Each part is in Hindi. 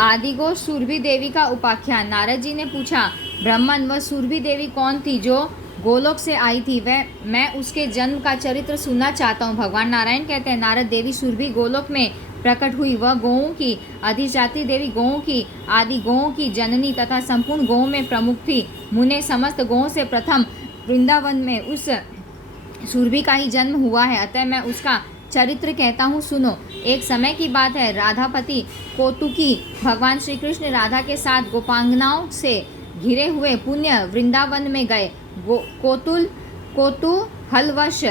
आदिगो सुरभि देवी का उपाख्यान। नारद जी ने पूछा, ब्राह्मण, वह सुरभि देवी कौन थी जो गोलोक से आई थी? मैं उसके जन्म का चरित्र सुनना चाहता हूँ। भगवान नारायण कहते हैं, नारद, देवी सुरभि गोलोक में प्रकट हुई। वह गौओं की अधिष्ठात्री देवी, गौओं की आदि, गौओं की जननी तथा संपूर्ण गौओं में प्रमुख थी। मुने, समस्त गौओं से प्रथम वृंदावन में उस सुरभि का ही जन्म हुआ है, अतः मैं उसका चरित्र कहता हूँ, सुनो। एक समय की बात है, राधापति कौतुकी भगवान श्री कृष्ण राधा के साथ गोपांगनाओं से घिरे हुए पुण्य वृंदावन में गए। कौतूहलवश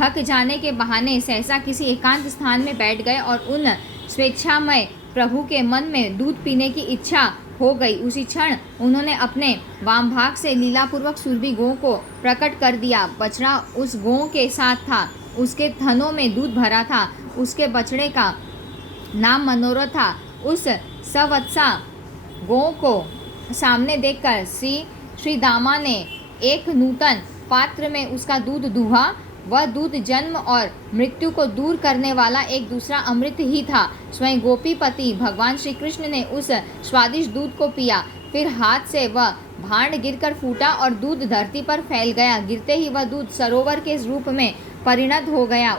थक जाने के बहाने सहसा किसी एकांत स्थान में बैठ गए और उन स्वेच्छामय प्रभु के मन में दूध पीने की इच्छा हो गई। उसी क्षण उन्होंने अपने वाम भाग से लीलापूर्वक सुरभि गौ को प्रकट कर दिया। बछड़ा उस गौ के साथ था, उसके थनों में दूध भरा था। उसके बछड़े का नाम मनोरथ था। उस सवत्सा गौ को सामने देखकर श्री दामा ने एक नूतन पात्र में उसका दूध दूहा। वह दूध जन्म और मृत्यु को दूर करने वाला एक दूसरा अमृत ही था। स्वयं गोपीपति भगवान श्री कृष्ण ने उस स्वादिष्ट दूध को पिया। फिर हाथ से वह भांड गिरकर फूटा और दूध धरती पर फैल गया। गिरते ही वह दूध सरोवर के रूप में परिणत हो गया।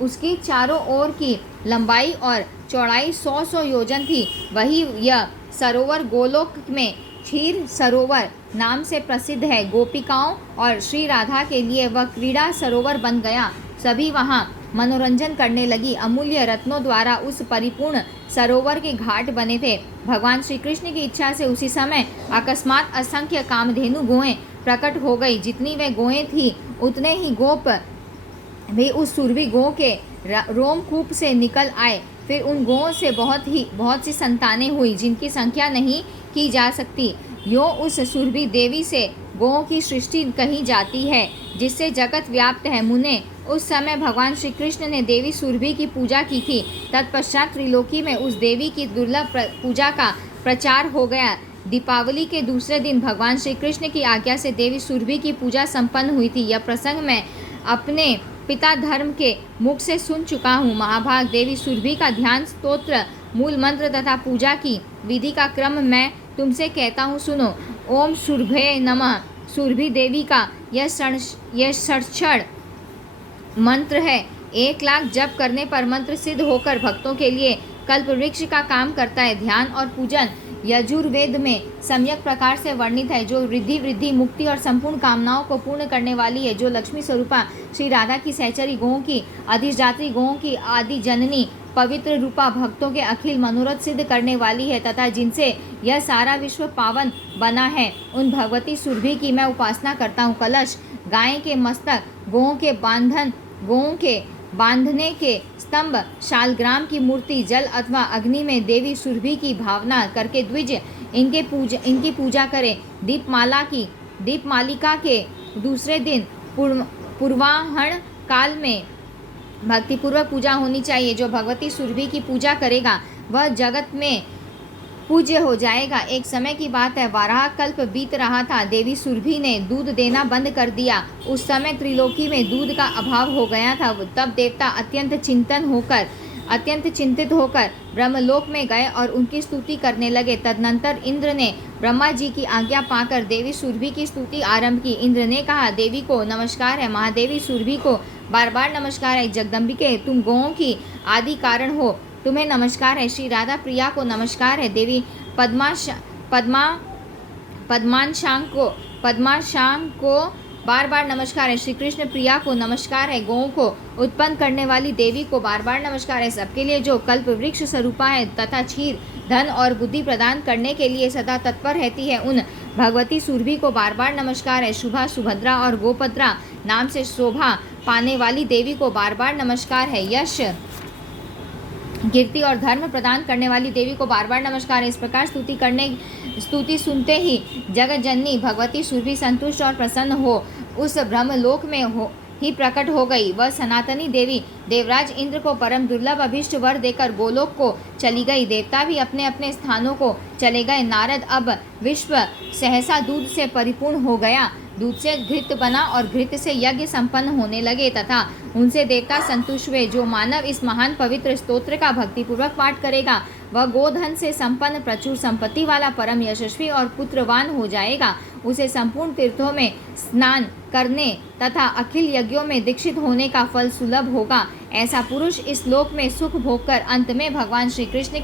उसकी चारों ओर की लंबाई और चौड़ाई 100 योजन थी। वही यह सरोवर गोलोक में क्षीर सरोवर नाम से प्रसिद्ध है। गोपिकाओं और श्री राधा के लिए वह क्रीड़ा सरोवर बन गया। सभी वहाँ मनोरंजन करने लगी। अमूल्य रत्नों द्वारा उस परिपूर्ण सरोवर के घाट बने थे। भगवान श्री कृष्ण की इच्छा से उसी समय अकस्मात असंख्य कामधेनु गोएं प्रकट हो गई। जितनी वे गोएं थी उतने ही गोप भी उस सुरभि गौ के रोमकूप से निकल आए। फिर उन गौओं से बहुत सी संतानें हुई, जिनकी संख्या नहीं की जा सकती। यो उस सुरभि देवी से गौओं की सृष्टि कही जाती है, जिससे जगत व्याप्त है। मुने, उस समय भगवान श्री कृष्ण ने देवी सुरभि की पूजा की थी। तत्पश्चात त्रिलोकी में उस देवी की दुर्लभ पूजा का प्रचार हो गया। दीपावली के दूसरे दिन भगवान श्री कृष्ण की आज्ञा से देवी सुरभि की पूजा संपन्न हुई थी। यह प्रसंग मैं अपने पिता धर्म के मुख से सुन चुका हूँ। महाभाग, देवी सुरभि का ध्यान, स्तोत्र, मूल मंत्र तथा पूजा की विधि का क्रम मैं तुमसे कहता हूँ, सुनो। ओम सुरभे नमः। सुरभि देवी का यह षट्क्षण मंत्र है। 1,00,000 जप करने पर मंत्र सिद्ध होकर भक्तों के लिए कल्प वृक्ष का काम करता है। ध्यान और पूजन यजुर्वेद में सम्यक प्रकार से वर्णित है, जो वृद्धि, मुक्ति और संपूर्ण कामनाओं को पूर्ण करने वाली है, जो लक्ष्मी स्वरूपा श्री राधा की सहचरी गौओं की अधिष्ठात्री, गौओं की आदि जननी, पवित्र रूपा, भक्तों के अखिल मनोरथ सिद्ध करने वाली है तथा जिनसे यह सारा विश्व पावन बना है। उन भगवती सुरभि की मैं उपासना करता हूँ। कलश, गाय के मस्तक, गौओं के बांधने के स्तंभ, शालग्राम की मूर्ति, जल अथवा अग्नि में देवी सुरभि की भावना करके द्विज इनकी पूजा करें। दीपमालिका के दूसरे दिन पूर्वाह्न काल में भक्तिपूर्वक पूजा होनी चाहिए। जो भगवती सुरभि की पूजा करेगा वह जगत में पूज्य हो जाएगा। एक समय की बात है, वाराह कल्प बीत रहा था। देवी सुरभि ने दूध देना बंद कर दिया। उस समय त्रिलोकी में दूध का अभाव हो गया था। तब देवता अत्यंत चिंतित होकर ब्रह्मलोक में गए और उनकी स्तुति करने लगे। तदनंतर इंद्र ने ब्रह्मा जी की आज्ञा पाकर देवी सुरभि की स्तुति आरंभ की। इंद्र ने कहा, देवी को नमस्कार है। महादेवी सुरभि को बार बार नमस्कार है। जगदम्बिके, तुम गौओं की आदि कारण हो, तुम्हें नमस्कार है। श्री राधा प्रिया को नमस्कार है। देवी पद्माशांग को बार बार नमस्कार है। श्री कृष्ण प्रिया को नमस्कार है। गौओं को उत्पन्न करने वाली देवी को बार बार नमस्कार है। सबके लिए जो कल्प वृक्ष स्वरूपा है तथा क्षीर, धन और बुद्धि प्रदान करने के लिए सदा तत्पर रहती है, उन भगवती सुरभि को बार बार नमस्कार है। शुभा, सुभद्रा और गोपद्रा नाम से शोभा पाने वाली देवी को बार बार नमस्कार है। यश, कीर्ति और धर्म प्रदान करने वाली देवी को बार बार नमस्कार है। इस प्रकार स्तुति सुनते ही जगत जननी भगवती सुरभि संतुष्ट और प्रसन्न हो उस ब्रह्मलोक में ही प्रकट हो गई। वह सनातनी देवी देवराज इंद्र को परम दुर्लभ अभिष्ट वर देकर गोलोक को चली गई। देवता भी अपने अपने स्थानों को चले गए। नारद, अब विश्व सहसा दूध से परिपूर्ण हो गया। दूध से घृत बना और घृत से यज्ञ संपन्न होने लगे तथा उनसे देवता संतुष्ट हुए। जो मानव इस महान पवित्र स्तोत्र का भक्तिपूर्वक पाठ करेगा वह गोधन से संपन्न प्रचुर संपत्ति वाला परम यशस्वी और पुत्रवान हो जाएगा। उसे संपूर्ण तीर्थों में स्नान करने तथा अखिल यज्ञों में दीक्षित होने का फल सुलभ होगा। ऐसा पुरुष इस लोक में सुख भोगकर अंत में भगवान श्री कृष्ण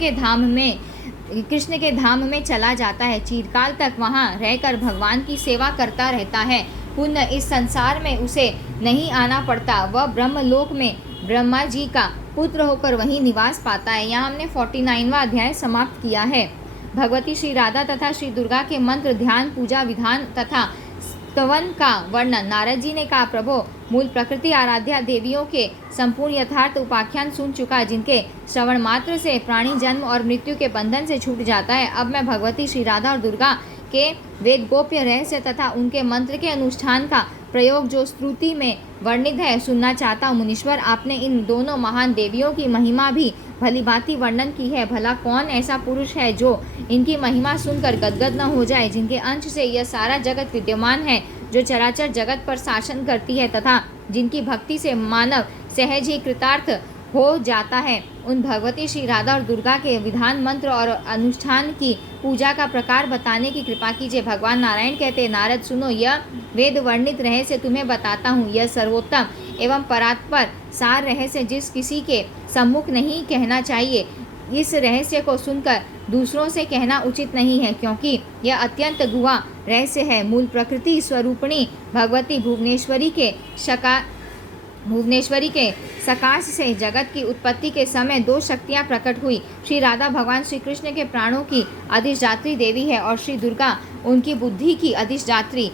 के धाम में चला जाता है। चिरकाल तक वहाँ रहकर भगवान की सेवा करता रहता है। पुनः इस संसार में उसे नहीं आना पड़ता। वह ब्रह्मलोक में ब्रह्मा जी का पुत्र होकर वहीं निवास पाता है। यहाँ हमने 49वां अध्याय समाप्त किया है। भगवती श्री राधा तथा श्री दुर्गा के मंत्र, ध्यान, पूजा विधान तथा स्तवन का वर्णन। नारद जी ने कहा, प्रभो मूल प्रकृति आराध्या देवियों के संपूर्ण यथार्थ उपाख्यान सुन चुका, जिनके श्रवण मात्र से प्राणी जन्म और मृत्यु के बंधन से छूट जाता है। अब मैं भगवती श्री राधा और दुर्गा के वेद गोप्य रहस्य तथा उनके मंत्र के अनुष्ठान का प्रयोग जो स्तुति में वर्णित है सुनना चाहता हूँ। मुनीश्वर, आपने इन दोनों महान देवियों की महिमा भी भलीभांति वर्णन की है। भला कौन ऐसा पुरुष है जो इनकी महिमा सुनकर गदगद न हो जाए, जिनके अंश से यह सारा जगत विद्यमान है, जो चराचर जगत पर शासन करती है तथा जिनकी भक्ति से मानव सहज ही कृतार्थ हो जाता है। उन भगवती श्री राधा और दुर्गा के विधान, मंत्र और अनुष्ठान की पूजा का प्रकार बताने की कृपा कीजिए। भगवान नारायण कहते हैं, नारद सुनो, यह वेद वर्णित रहस्य तुम्हें बताता हूँ। यह सर्वोत्तम एवं परात्पर सार रहस्य जिस किसी के सम्मुख नहीं कहना चाहिए। इस रहस्य को सुनकर दूसरों से कहना उचित नहीं है, क्योंकि यह अत्यंत गुहा रहस्य है। मूल प्रकृति स्वरूपिणी भगवती भुवनेश्वरी के सकाश से जगत की उत्पत्ति के समय दो शक्तियां प्रकट हुई। श्री राधा भगवान श्री कृष्ण के प्राणों की अधिष्ठात्री देवी है और श्री दुर्गा उनकी बुद्धि की अधिष्ठात्री।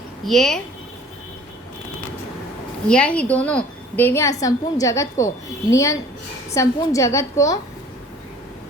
यह ही दोनों देवियां संपूर्ण जगत को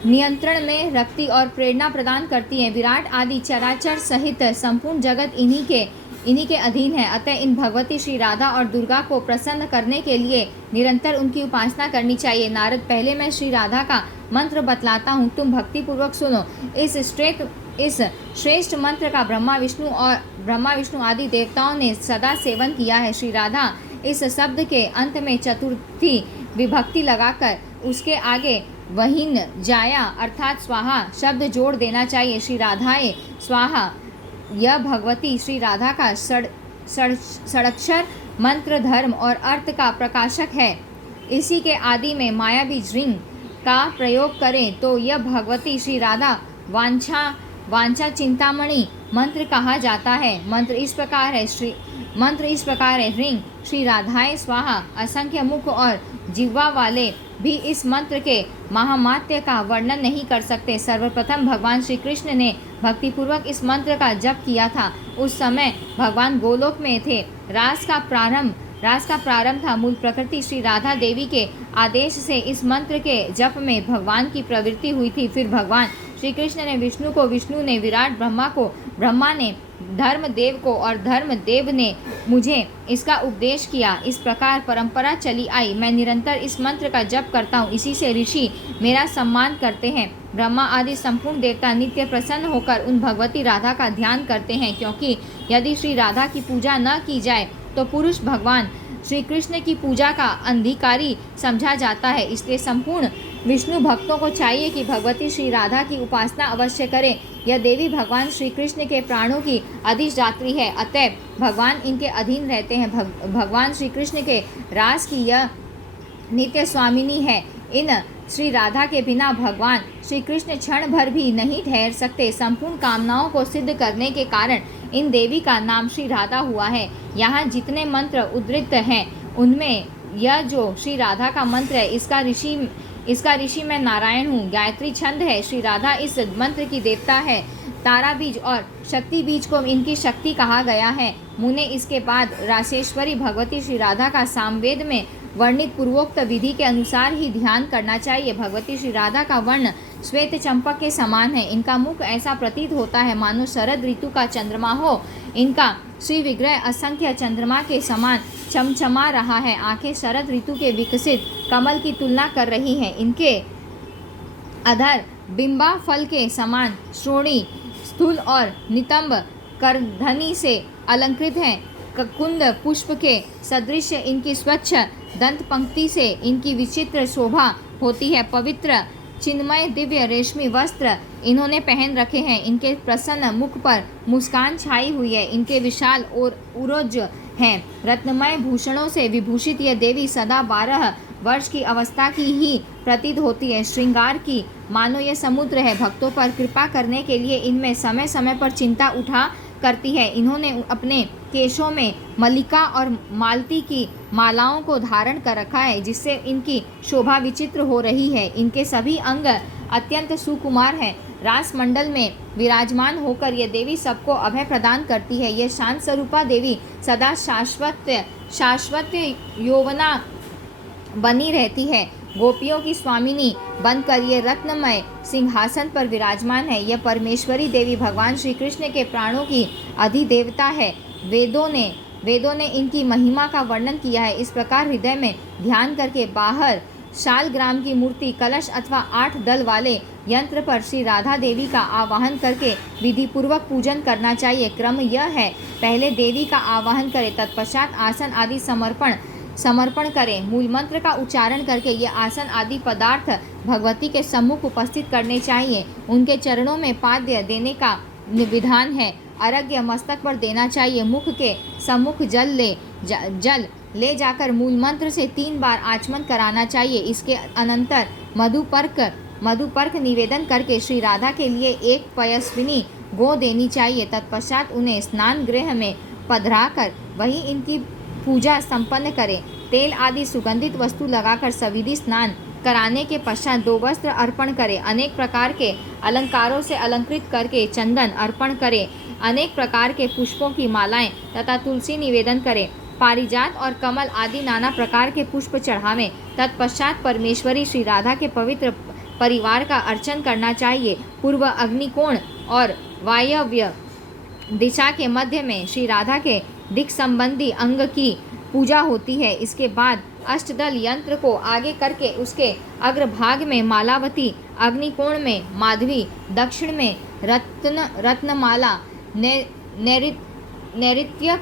नियंत्रण में रखती और प्रेरणा प्रदान करती हैं। विराट आदि चराचर सहित संपूर्ण जगत इन्हीं के अधीन है। अतः इन भगवती श्री राधा और दुर्गा को प्रसन्न करने के लिए निरंतर उनकी उपासना करनी चाहिए। नारद, पहले मैं श्री राधा का मंत्र बतलाता हूँ, तुम भक्तिपूर्वक सुनो। इस श्रेष्ठ मंत्र का ब्रह्मा विष्णु आदि देवताओं ने सदा सेवन किया है। श्री राधा इस शब्द के अंत में चतुर्थी विभक्ति लगाकर उसके आगे वहीन जाया अर्थात स्वाहा शब्द जोड़ देना चाहिए। श्री राधाए स्वाहा यह भगवती श्री राधा का षडक्षर मंत्र धर्म और अर्थ का प्रकाशक है। इसी के आदि में माया बीज रिंग का प्रयोग करें तो यह भगवती श्री राधा वांछा चिंतामणि मंत्र कहा जाता है। मंत्र इस प्रकार है ह्रीं श्री राधाए स्वाहा। असंख्य मुख और जिह्वा वाले भी इस मंत्र के महामात्य का वर्णन नहीं कर सकते। सर्वप्रथम भगवान श्री कृष्ण ने भक्तिपूर्वक इस मंत्र का जप किया था। उस समय भगवान गोलोक में थे। रास का प्रारंभ था। मूल प्रकृति श्री राधा देवी के आदेश से इस मंत्र के जप में भगवान की प्रवृत्ति हुई थी। फिर भगवान श्री कृष्ण ने विष्णु को, विष्णु ने विराट ब्रह्मा को, ब्रह्मा ने धर्मदेव को और धर्मदेव ने मुझे इसका उपदेश किया। इस प्रकार परंपरा चली आई। मैं निरंतर इस मंत्र का जप करता हूँ। इसी से ऋषि मेरा सम्मान करते हैं। ब्रह्मा आदि संपूर्ण देवता नित्य प्रसन्न होकर उन भगवती राधा का ध्यान करते हैं, क्योंकि यदि श्री राधा की पूजा न की जाए तो पुरुष भगवान श्री कृष्ण की पूजा का अधिकारी समझा जाता है। इसलिए संपूर्ण विष्णु भक्तों को चाहिए कि भगवती श्री राधा की उपासना अवश्य करें। यह देवी भगवान श्री कृष्ण के प्राणों की अधिष्ठात्री है, अतः भगवान इनके अधीन रहते हैं। भगवान श्री कृष्ण के रास की यह नित्य स्वामिनी है। इन श्री राधा के बिना भगवान श्री कृष्ण क्षण भर भी नहीं ठहर सकते। संपूर्ण कामनाओं को सिद्ध करने के कारण इन देवी का नाम श्री राधा हुआ है। यहाँ जितने मंत्र उद्धृत हैं उनमें यह जो श्री राधा का मंत्र है इसका ऋषि मैं नारायण हूँ। गायत्री छंद है। श्री राधा इस मंत्र की देवता है। तारा बीज और शक्ति बीज को इनकी शक्ति कहा गया है। मुने इसके बाद रासेश्वरी भगवती श्री राधा का सामवेद में वर्णित पूर्वोक्त विधि के अनुसार ही ध्यान करना चाहिए। भगवती श्री राधा का वर्ण श्वेत चंपक के समान है। इनका मुख ऐसा प्रतीत होता है मानो शरद ऋतु का चंद्रमा हो। इनका श्री विग्रह असंख्य चंद्रमा के समान चमचमा रहा है। आंखें शरद ऋतु के विकसित कमल की तुलना कर रही हैं। इनके अधर बिंबा फल के समान श्रोणी स्थूल और नितंब करधनी से अलंकृत हैं। कुंद पुष्प के सदृश इनकी स्वच्छ दंत पंक्ति से इनकी विचित्र शोभा होती है। पवित्र चिन्मय दिव्य रेशमी वस्त्र इन्होंने पहन रखे हैं। इनके प्रसन्न मुख पर मुस्कान छाई हुई है। इनके विशाल और उरोज हैं। रत्नमय भूषणों से विभूषित यह देवी सदा 12 वर्ष की अवस्था की ही प्रतीत होती है। श्रृंगार की मानो यह समुद्र है। भक्तों पर कृपा करने के लिए इनमें समय समय पर चिंता उठा करती है। इन्होंने अपने केशों में मल्लिका और मालती की मालाओं को धारण कर रखा है, जिससे इनकी शोभा विचित्र हो रही है। इनके सभी अंग अत्यंत सुकुमार हैं। रास मंडल में विराजमान होकर यह देवी सबको अभय प्रदान करती है। यह शांत स्वरूपा देवी सदा शाश्वत यौवना बनी रहती है। गोपियों की स्वामिनी बनकर ये रत्नमय सिंहासन पर विराजमान है। यह परमेश्वरी देवी भगवान श्री कृष्ण के प्राणों की अधिदेवता है। वेदों ने इनकी महिमा का वर्णन किया है। इस प्रकार हृदय में ध्यान करके बाहर शालग्राम की मूर्ति, कलश अथवा 8 दल वाले यंत्र पर श्री राधा देवी का आवाहन करके विधि पूर्वक पूजन करना चाहिए। क्रम यह है, पहले देवी का आवाहन करें, तत्पश्चात आसन आदि समर्पण करें। मूल मंत्र का उच्चारण करके ये आसन आदि पदार्थ भगवती के सम्मुख उपस्थित करने चाहिए। उनके चरणों में पाद्य देने का विधान है। अर्घ्य मस्तक पर देना चाहिए। मुख के सम्मुख जल ले जाकर मूल मंत्र से 3 बार आचमन कराना चाहिए। इसके अनंतर मधुपर्क निवेदन करके श्री राधा के लिए एक पयस्विनी गो देनी चाहिए। तत्पश्चात उन्हें स्नान गृह में पधराकर वहीं इनकी पूजा संपन्न करें। तेल आदि सुगंधित वस्तु लगाकर सविधि स्नान कराने के पश्चात 2 वस्त्र अर्पण करें। अनेक प्रकार के अलंकारों से अलंकृत करके चंदन अर्पण करें। अनेक प्रकार के पुष्पों की मालाएं तथा तुलसी निवेदन करें। पारिजात और कमल आदि नाना प्रकार के पुष्प चढ़ावें। तत्पश्चात परमेश्वरी श्री राधा के पवित्र परिवार का अर्चन करना चाहिए। पूर्व अग्निकोण और वायव्य दिशा के मध्य में श्री राधा के दिक् संबंधी अंग की पूजा होती है। इसके बाद अष्टदल यंत्र को आगे करके उसके अग्रभाग में मालावती, अग्निकोण में माधवी, दक्षिण में रत्नमाला, नैऋत्य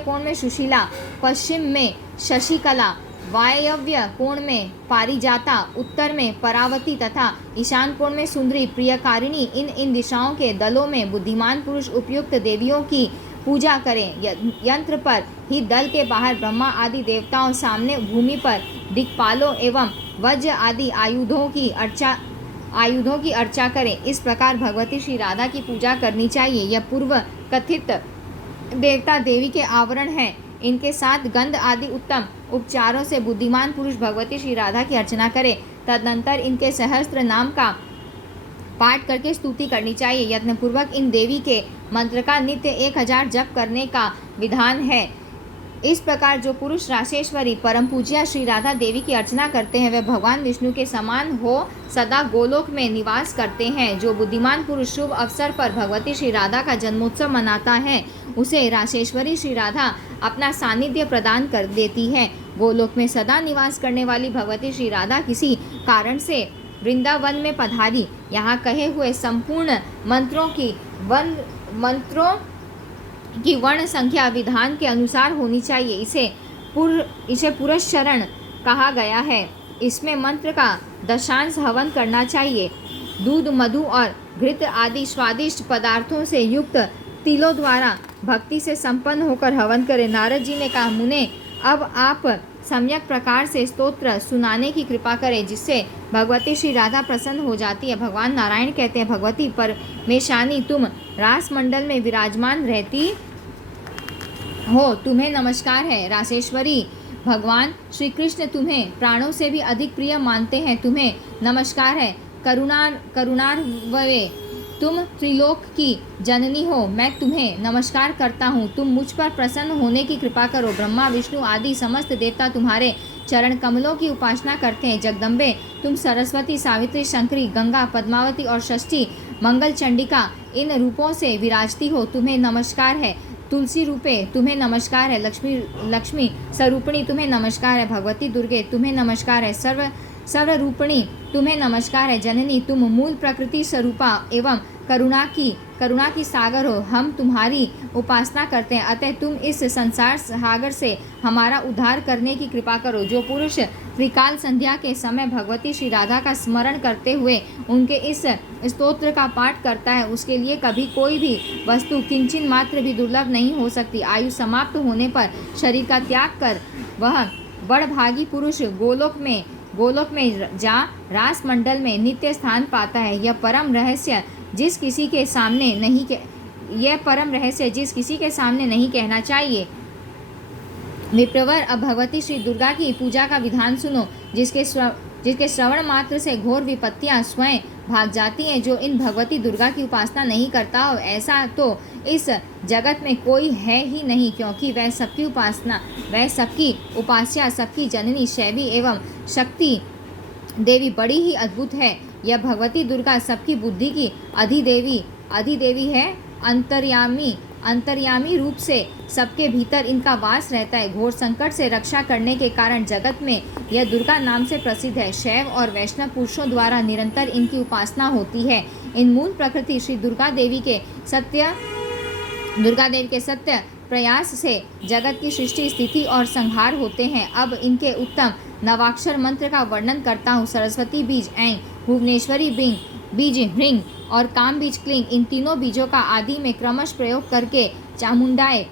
कोण में सुशीला, पश्चिम में शशिकला, वायव्य कोण में पारिजाता, उत्तर में परावती तथा ईशान कोण में सुंदरी प्रियकारिणी। इन दिशाओं के दलों में बुद्धिमान पुरुष उपयुक्त देवियों की पूजा करें। यंत्र पर ही दल के बाहर ब्रह्मा आदि देवताओं, सामने भूमि पर दिक्पालों एवं वज्र आदि आयुधों की अर्चा करें। इस प्रकार भगवती श्री राधा की पूजा करनी चाहिए। यह पूर्व कथित देवता देवी के आवरण हैं। इनके साथ गंध आदि उत्तम उपचारों से बुद्धिमान पुरुष भगवती श्री राधा की अर्चना करे। तदनंतर इनके सहस्त्र नाम का पाठ करके स्तुति करनी चाहिए। यत्नपूर्वक इन देवी के मंत्र का नित्य 1000 जप करने का विधान है। इस प्रकार जो पुरुष राशेश्वरी परम पूज्या श्री राधा देवी की अर्चना करते हैं वे भगवान विष्णु के समान हो सदा गोलोक में निवास करते हैं। जो बुद्धिमान पुरुष शुभ अवसर पर भगवती श्री राधा का जन्मोत्सव मनाता है उसे राशेश्वरी श्री राधा अपना सानिध्य प्रदान कर देती है। गोलोक में सदा निवास करने वाली भगवती श्री राधा किसी कारण से वृंदावन में पधारी। यहाँ कहे हुए संपूर्ण मंत्रों की वर्ण संख्या विधान के अनुसार होनी चाहिए। इसे पुरस्चरण कहा गया है। इसमें मंत्र का दशांश हवन करना चाहिए। दूध, मधु और घृत आदि स्वादिष्ट पदार्थों से युक्त तिलों द्वारा भक्ति से संपन्न होकर हवन करें। नारद जी ने कहा, मुने अब आप सम्यक प्रकार से स्तोत्र सुनाने की कृपा करें जिससे भगवती श्री राधा प्रसन्न हो जाती है। भगवान नारायण कहते हैं, भगवती परमेशानी तुम रास मंडल में विराजमान रहती हो, तुम्हें नमस्कार है। रासेश्वरी भगवान श्री कृष्ण तुम्हें प्राणों से भी अधिक प्रिय मानते हैं, तुम्हें नमस्कार है। करुणार्ववे तुम त्रिलोक की जननी हो, मैं तुम्हें नमस्कार करता हूँ। तुम मुझ पर प्रसन्न होने की कृपा करो। ब्रह्मा विष्णु आदि समस्त देवता तुम्हारे चरण कमलों की उपासना करते हैं। जगदम्बे तुम सरस्वती, सावित्री, शंकरी, गंगा, पद्मावती और षष्ठी मंगल चंडिका इन रूपों से विराजती हो, तुम्हें नमस्कार है। तुलसी रूपे तुम्हें नमस्कार है। लक्ष्मी स्वरूपिणी तुम्हें नमस्कार है। भगवती दुर्गे तुम्हें नमस्कार है। सर्वरूपिणी तुम्हें नमस्कार है। जननी तुम मूल प्रकृति स्वरूपा एवं करुणा की सागर हो, हम तुम्हारी उपासना करते हैं, अतः तुम इस संसार सागर से हमारा उद्धार करने की कृपा करो। जो पुरुष त्रिकाल संध्या के समय भगवती श्री राधा का स्मरण करते हुए उनके इस स्तोत्र का पाठ करता है, उसके लिए कभी कोई भी वस्तु किंचिन मात्र भी दुर्लभ नहीं हो सकती। आयु समाप्त होने पर शरीर का त्याग कर वह बड़भागी पुरुष गोलोक में जा रास मंडल में नित्य स्थान पाता है। यह परम रहस्य जिस किसी के सामने नहीं कहना चाहिए। विप्रवर, अब भगवती श्री दुर्गा की पूजा का विधान सुनो, जिसके श्रवण मात्र से घोर विपत्तियां स्वयं भाग जाती हैं। जो इन भगवती दुर्गा की उपासना नहीं करता हो, ऐसा तो इस जगत में कोई है ही नहीं, क्योंकि वह सबकी उपास्या, सबकी जननी, शैवी एवं शक्ति देवी बड़ी ही अद्भुत है। यह भगवती दुर्गा सबकी बुद्धि की अधिदेवी है। अंतर्यामी रूप से सबके भीतर इनका वास रहता है। घोर संकट से रक्षा करने के कारण जगत में यह दुर्गा नाम से प्रसिद्ध है। शैव और वैष्णव पुरुषों द्वारा निरंतर इनकी उपासना होती है। इन मूल प्रकृति श्री दुर्गा देवी के सत्य प्रयास से जगत की सृष्टि, स्थिति और संहार होते हैं। अब इनके उत्तम नवाक्षर मंत्र का वर्णन करता हूँ। सरस्वती बीज ऐं, भुवनेश्वरी बीज ह्रीं और काम बीज क्लीं, इन तीनों बीजों का आदि में क्रमश प्रयोग करके चामुंडाए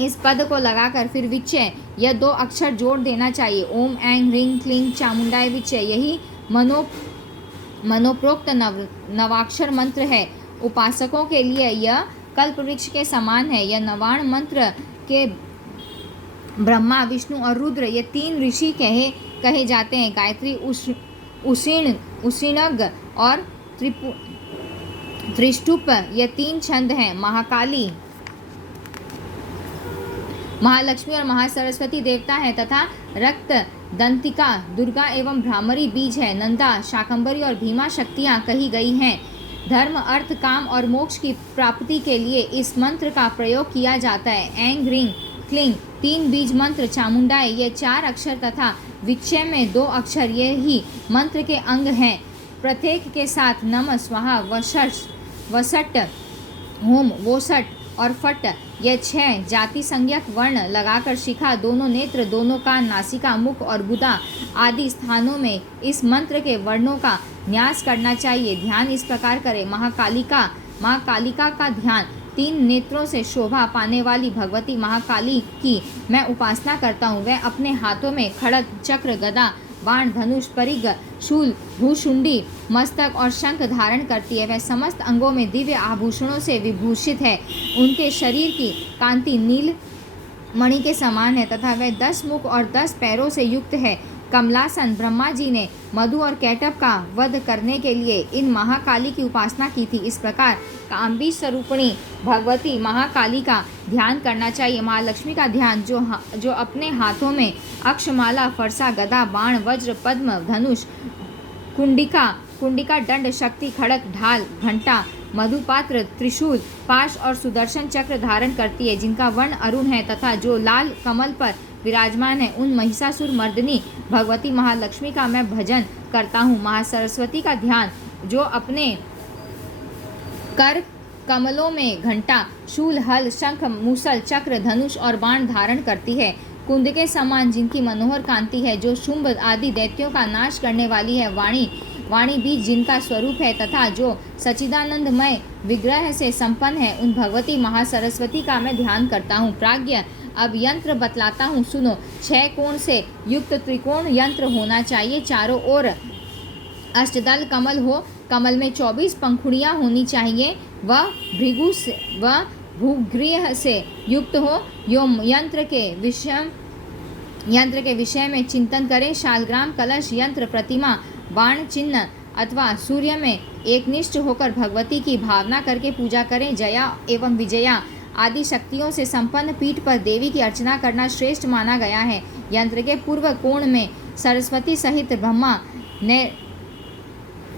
इस पद को लगाकर फिर विचय यह 2 अक्षर जोड़ देना चाहिए। ओम ऐं ह्रीं क्लीं चामुंडाए विचय, यही मनोप्रोक्त नवाक्षर मंत्र है। उपासकों के लिए यह कल्प वृक्ष के समान है। यह नवाण मंत्र के ब्रह्मा, विष्णु और रुद्र ये 3 ऋषि कहे जाते हैं। गायत्री, उशीणग और त्रिष्टुप ये 3 छंद हैं। महाकाली, महालक्ष्मी और महासरस्वती देवता है तथा रक्त दंतिका दुर्गा एवं भ्रामरी बीज है। नंदा, शाकंभरी और भीमा शक्तियाँ कही गई हैं। धर्म, अर्थ, काम और मोक्ष की प्राप्ति के लिए इस मंत्र का प्रयोग किया जाता है। ऐं ह्रीं क्लीं 3 बीज मंत्र, चामुंडाए ये 4 अक्षर तथा विचय में 2 अक्षर, ये ही मंत्र के अंग हैं। प्रत्येक के साथ नमः, स्वाहा, वसट, होम, वोसट और फट ये 6 जाति संज्ञक वर्ण लगाकर शिखा, दोनों नेत्र, दोनों कान, नासिका, मुख और गुदा आदि स्थानों में इस मंत्र के वर्णों का न्यास करना चाहिए। ध्यान इस प्रकार करें। महाकालिका का ध्यान। 3 नेत्रों से शोभा पाने वाली भगवती महाकाली की मैं उपासना करता हूँ। वह अपने हाथों में खड्ग, चक्र, गदा, बाण, धनुष, परिघ, शूल, भूषुंडी, मस्तक और शंख धारण करती है। वह समस्त अंगों में दिव्य आभूषणों से विभूषित है। उनके शरीर की कांति नील मणि के समान है तथा वह 10 मुख और 10 पैरों से युक्त है। कमलासन, ब्रह्मा जी ने मधु और कैटभ का वध करने के लिए इन महाकाली की उपासना की थी। इस प्रकार काम्बीज स्वरूपिणी भगवती महाकाली का ध्यान करना चाहिए। महालक्ष्मी का ध्यान जो अपने हाथों में अक्षमाला, फरसा, गदा, बाण, वज्र, पद्म, धनुष, कुंडिका, दंड, शक्ति, खड़ग, ढाल, घंटा, मधुपात्र, त्रिशूल, पाश और सुदर्शन चक्र धारण करती है, जिनका वर्ण अरुण है तथा जो लाल कमल पर विराजमान है। उन महिषासुर मर्दिनी भगवती महालक्ष्मी का मैं भजन करता हूँ। महासरस्वती का ध्यान जो अपने कर कमलों में घंटा, शूल, हल, शंख, मूसल, चक्र, धनुष और बाण धारण करती है। कुंद के समान जिनकी मनोहर कांति है, जो शुंभ आदि दैत्यों का नाश करने वाली है। वाणी बीज जिनका स्वरूप है तथा जो सच्चिदानंदमय विग्रह से संपन्न है, उन भगवती महासरस्वती का मैं ध्यान करता हूँ। प्राज्ञ, अब यंत्र बतलाता हूँ, सुनो। 6 कोण से युक्त त्रिकोण यंत्र होना चाहिए। चारों ओर अष्टदल कमल हो। कमल में 24 पंखुड़ियाँ होनी चाहिए। वह भूगृह से युक्त हो। यंत्र के विषय में चिंतन करें। शालग्राम, कलश, यंत्र, प्रतिमा, बाण चिन्ह अथवा सूर्य में एकनिष्ठ होकर भगवती की भावना करके पूजा करें। जया एवं विजया आदि शक्तियों से संपन्न पीठ पर देवी की अर्चना करना श्रेष्ठ माना गया है। यंत्र के पूर्व कोण में सरस्वती सहित ब्रह्मा,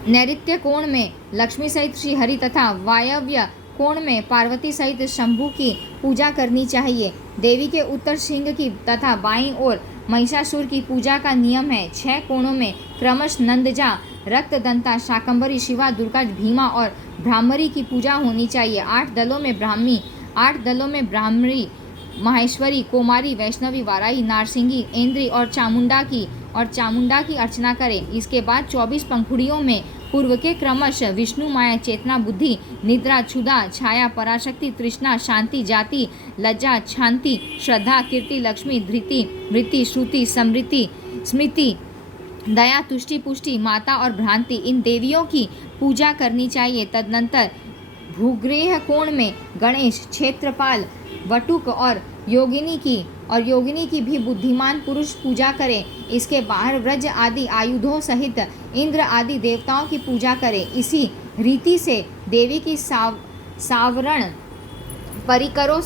नैऋत्य कोण में लक्ष्मी सहित श्री हरि तथा वायव्य कोण में पार्वती सहित शंभु की पूजा करनी चाहिए। देवी के उत्तर सिंह की तथा बाईं ओर महिषासुर की पूजा का नियम है। 6 कोणों में क्रमश नंदजा, रक्तदंता, शाकंभरी, शिवा, दुर्गा, भीमा और ब्राह्मरी की पूजा होनी चाहिए। 8 दलों में ब्राह्मरी, माहेश्वरी, कोमारी, वैष्णवी, वाराही, नारसिंगी, ऐन्द्री और चामुंडा की अर्चना करें। इसके बाद 24 पंखुड़ियों में पूर्व के क्रमश विष्णु, माया, चेतना, बुद्धि, निद्रा, क्षुधा, छाया, पराशक्ति, तृष्णा, शांति, जाति, लज्जा, शांति, श्रद्धा, कीर्ति, लक्ष्मी, धृति, वृत्ति, श्रुति, स्मृति, दया, तुष्टि, पुष्टि, माता और भ्रांति, इन देवियों की पूजा करनी चाहिए। तदनंतर भूगृह कोण में गणेश, क्षेत्रपाल, वटुक और योगिनी की भी बुद्धिमान पुरुष पूजा करें। इसके बाहर व्रज आदि आयुधों सहित इंद्र आदि देवताओं की पूजा करें। इसी रीति से देवी की सावरण परिकरों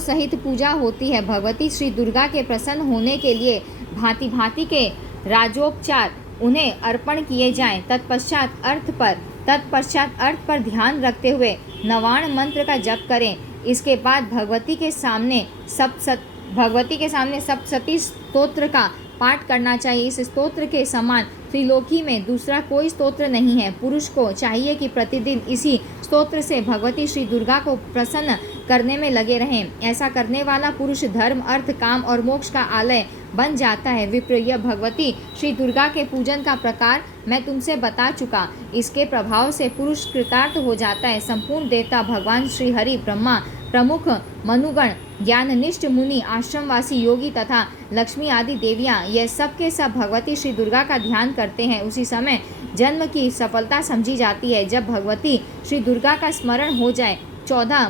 सहित पूजा होती है। भगवती श्री दुर्गा के प्रसन्न होने के लिए भांति भांति के राजोपचार उन्हें अर्पण किए जाएं। तत्पश्चात अर्थ पर ध्यान रखते हुए नवाण मंत्र का जप करें। इसके बाद भगवती के सामने सप्तशती स्तोत्र का पाठ करना चाहिए। इस स्तोत्र के समान त्रिलोकी में दूसरा कोई स्तोत्र नहीं है। पुरुष को चाहिए कि प्रतिदिन इसी स्तोत्र से भगवती श्री दुर्गा को प्रसन्न करने में लगे रहें। ऐसा करने वाला पुरुष धर्म, अर्थ, काम और मोक्ष का आलय बन जाता है। विप्र, यह भगवती श्री दुर्गा के पूजन का प्रकार मैं तुमसे बता चुका। इसके प्रभाव से पुरुष कृतार्थ हो जाता है। संपूर्ण देवता, भगवान श्री हरि, ब्रह्मा, प्रमुख मनुगण, ज्ञाननिष्ठ मुनि, आश्रमवासी योगी तथा लक्ष्मी आदि देवियाँ, यह सब के सब भगवती श्री दुर्गा का ध्यान करते हैं। उसी समय जन्म की सफलता समझी जाती है। जब भगवती श्री दुर्गा का स्मरण हो जाए। 14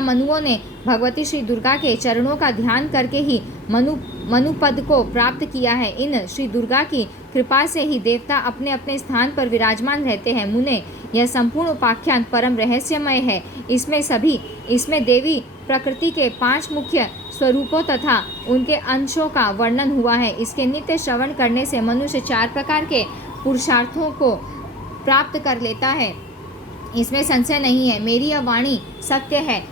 मनुओं ने भगवती श्री दुर्गा के चरणों का ध्यान करके ही मनुपद को प्राप्त किया है। इन श्री दुर्गा की कृपा से ही देवता अपने अपने स्थान पर विराजमान रहते हैं। मुने, यह संपूर्ण उपाख्यान परम रहस्यमय है। इसमें देवी प्रकृति के 5 मुख्य स्वरूपों तथा उनके अंशों का वर्णन हुआ है। इसके नित्य श्रवण करने से मनुष्य 4 प्रकार के पुरुषार्थों को प्राप्त कर लेता है। इसमें संशय नहीं है। मेरी यह वाणी सत्य है।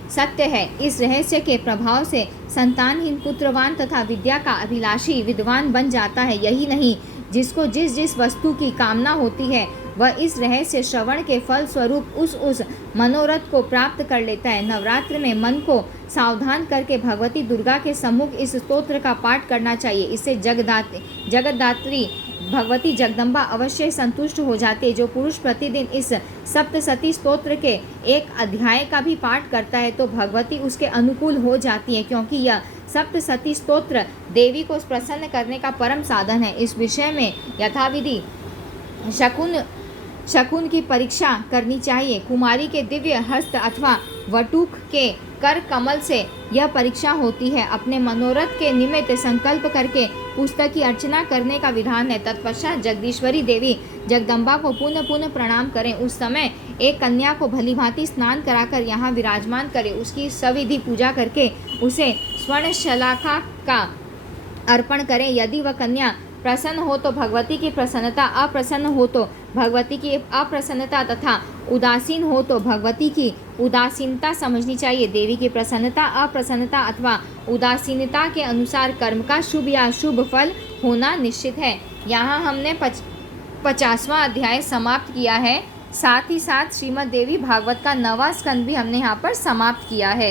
इस रहस्य के प्रभाव से संतानहीन पुत्रवान तथा विद्या का अभिलाषी विद्वान बन जाता है। यही नहीं, जिसको जिस वस्तु की कामना होती है वह इस रहस्य श्रवण के फल स्वरूप उस मनोरथ को प्राप्त कर लेता है। नवरात्र में मन को सावधान करके भगवती दुर्गा के सम्मुख इस स्तोत्र का पाठ करना चाहिए। इससे जगतदात्री भगवती जगदम्बा अवश्य संतुष्ट हो जाती है। जो पुरुष प्रतिदिन इस सप्तशती स्तोत्र के एक अध्याय का भी पाठ करता है तो भगवती उसके अनुकूल हो जाती है, क्योंकि यह सप्तशती स्तोत्र देवी को प्रसन्न करने का परम साधन है। इस विषय में यथाविधि शकुन की परीक्षा करनी चाहिए। कुमारी के दिव्य हस्त अथवा वटुक के कर कमल से यह परीक्षा होती है। अपने मनोरथ के निमित्त संकल्प करके पुस्तक की अर्चना करने का विधान है। तत्पश्चात जगदीश्वरी देवी जगदम्बा को पुनः प्रणाम करें। उस समय एक कन्या को भलीभांति स्नान कराकर यहाँ विराजमान करें। उसकी सविधि पूजा करके उसे स्वर्ण शलाका का अर्पण करें। यदि वह कन्या प्रसन्न हो तो भगवती की प्रसन्नता, अप्रसन्न हो तो भगवती की अप्रसन्नता तथा उदासीन हो तो भगवती की उदासीनता समझनी चाहिए। देवी की प्रसन्नता, अप्रसन्नता अथवा उदासीनता के अनुसार कर्म का शुभ या अशुभ फल होना निश्चित है। यहाँ हमने 50वां अध्याय समाप्त किया है। साथ ही साथ श्रीमद् देवी भागवत का 9वां स्कंद भी हमने यहाँ पर समाप्त किया है।